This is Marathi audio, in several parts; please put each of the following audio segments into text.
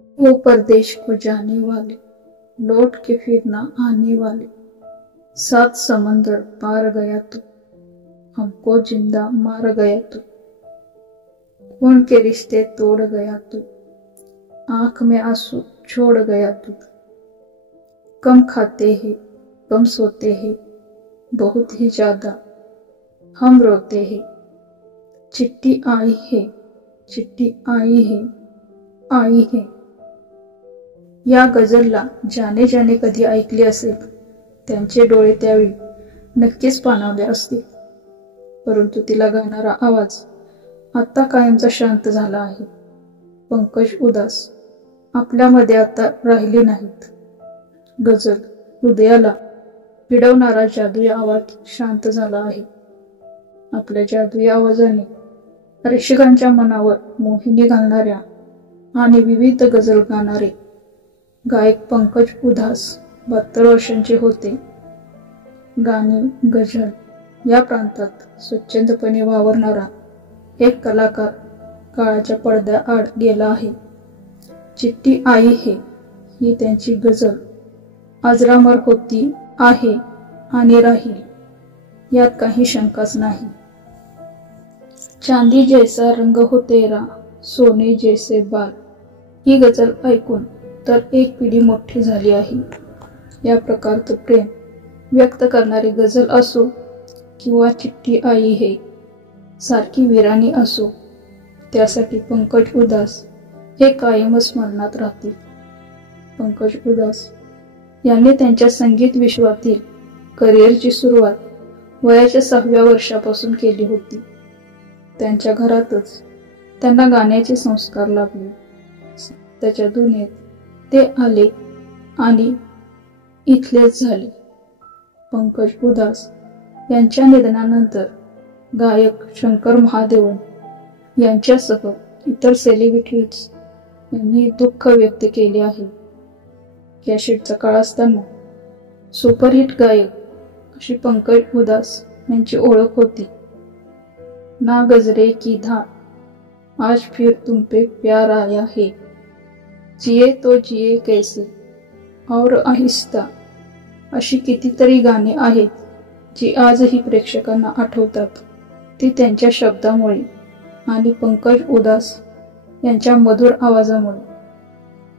वो परदेश को जाने वाले, लौट के फिर ना आने वाले, सात समंदर पार गया तू, हमको जिंदा मार गया तू, खून के रिश्ते तोड़ गया तू, आंख में आंसू छोड़ गया तू। कम खाते हैं, कम सोते हैं, बहुत ही ज्यादा हम रोते हैं। चिट्ठी आई है, चिट्ठी आई है, आई है। या गझलला ज्याने ज्याने कधी ऐकले असेल त्यांचे डोळे त्यावेळी नक्कीच पाणावले असतील, परंतु तिला गाणारा आवाज आता कायमचा शांत झाला आहे। पंकज उदास आपल्यामध्ये आता राहिले नाहीत। गझल हृदयाला पिडवणारा जादुई आवाज शांत झाला आहे। आपल्या जादुई आवाजाने रसिकांच्या मनावर मोहिनी घालणाऱ्या आणि विविध गझल गाणारे गायक पंकज उधास 72 वर्षांचे होते। गाणी गझल या प्रांतात स्वच्छंदपणे वावरणारा एक कलाकार काळाच्या पडद्याआड गेला आहे। चिट्ठी आई है ही त्यांची गझल अजरामर होती, आहे आणि राहील, यात काही शंकाच नाही। चांदी जैसा रंग हो तेरा, सोने जैसे बाल ही गझल ऐकून तर एक पिढी मोठी झाली आहे। या प्रकारचं प्रेम व्यक्त करणारी गझल असो किंवा चिट्ठी आई है सारखी वीराणी असो, त्यासाठी पंकज उधास हे कायमच स्मरणात राहतील। पंकज उधास यांनी त्यांच्या संगीत विश्वातील करिअरची सुरुवात वयाच्या 6व्या वर्षापासून केली होती। त्यांच्या घरातच त्यांना गाण्याचे संस्कार लाभले। त्याच्या दुनियेत ते आले आणि इथलेच झाले। पंकज उधास यांच्या निधनानंतर गायक शंकर महादेवन यांच्यासह इतर सेलिब्रिटीज यांनी दुःख व्यक्त केले आहे। कॅसेटचा काळ असताना सुपरहिट गायक अशी पंकज उधास यांची ओळख होती। ना गजरे की धार, आज फिर तुम पे प्यार आया है, जिए तो जिए कैसे और आहिस्ता अशी कितीतरी गाणी आहेत जी आजही प्रेक्षकांना आठवतात। ती त्यांच्या शब्दामुळे आणि पंकज उधास यांच्या मधुर आवाजामुळे।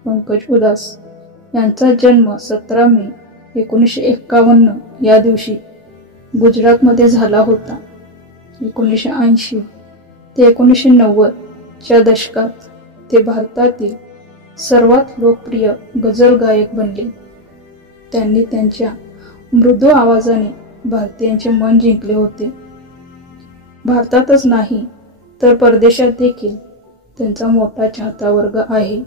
पंकज उधास यांचा जन्म 17 मे 1951 या दिवशी गुजरातमध्ये झाला होता। 1980 ते 1990 च्या दशकात ते भारतातील सर्वात लोकप्रिय गझल गायक बनले। त्यांनी त्यांच्या मृदू आवाजाने भारतीयांचे मन जिंकले होते। भारतातच नाही तर परदेशात देखील त्यांचा मोठा चाहता वर्ग आहे।